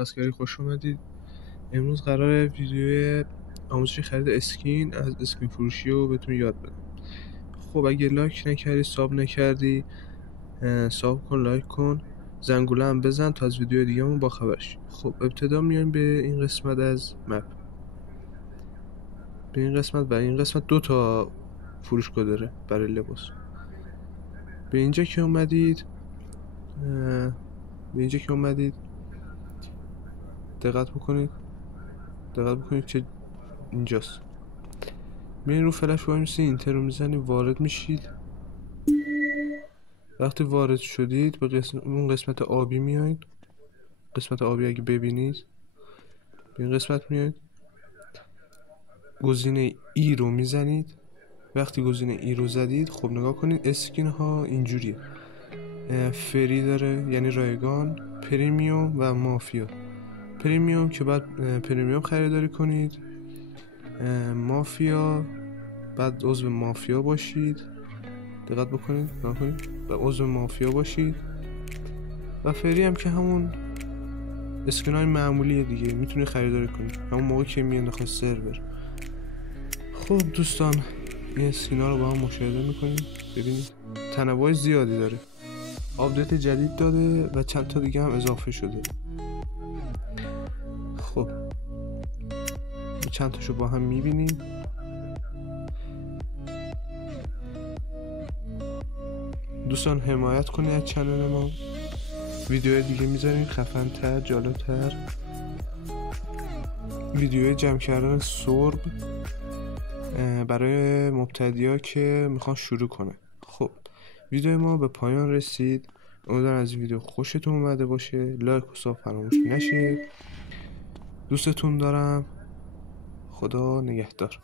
درخواستگری خوش اومدید. امروز قراره ویدیو آموزش خرید اسکین از اسکین فروشی رو بهتون یاد بدم. خب اگه لایک نکردی، ساب نکردی، ساب کن، لایک کن، زنگوله هم بزن تا از ویدیو دیگه‌مون با خبر شی. خب ابتدا میایم به این قسمت از مپ. به این قسمت دو تا فروشگاه داره برای لباس. به اینجا که اومدید دقت بکنید که اینجاست. میرین رو فلش وای میسید، اینتر رو میزنی، وارد میشید. وقتی وارد شدید به اون قسمت آبی میایید. قسمت آبی اگه ببینید به این قسمت میایید، گزینه ای رو میزنید. وقتی گزینه ای رو زدید خب نگاه کنید اسکین ها اینجوریه. فری داره یعنی رایگان، پریمیوم و مافیا. پریمیوم که بعد پریمیوم خریداری کنید، مافیا بعد عضو مافیا باشید. دقت بکنید و عضو مافیا باشید. و فری هم که همون اسکین های معمولیه دیگه، میتونید خریداری کنید همون موقع که میان داخل سرور. خب دوستان این اسکین ها رو با هم مشاهده میکنید، ببینید تنوع زیادی داره، آپدیت جدید داده و چند تا دیگه هم اضافه شده. خب چند تاشو با هم میبینیم. دوستان حمایت کنید از چنل ما، ویدیو دیگه میذاریم خفن‌تر، جالب‌تر، ویدیو جمع کردن سرب برای مبتدی‌ها که میخوان شروع کنه. خب ویدیو ما به پایان رسید، امیدوارم از ویدیو خوشتون اومده باشه. لایک و ساب فراموش نشه. دوستتون دارم، خدا نگهدار.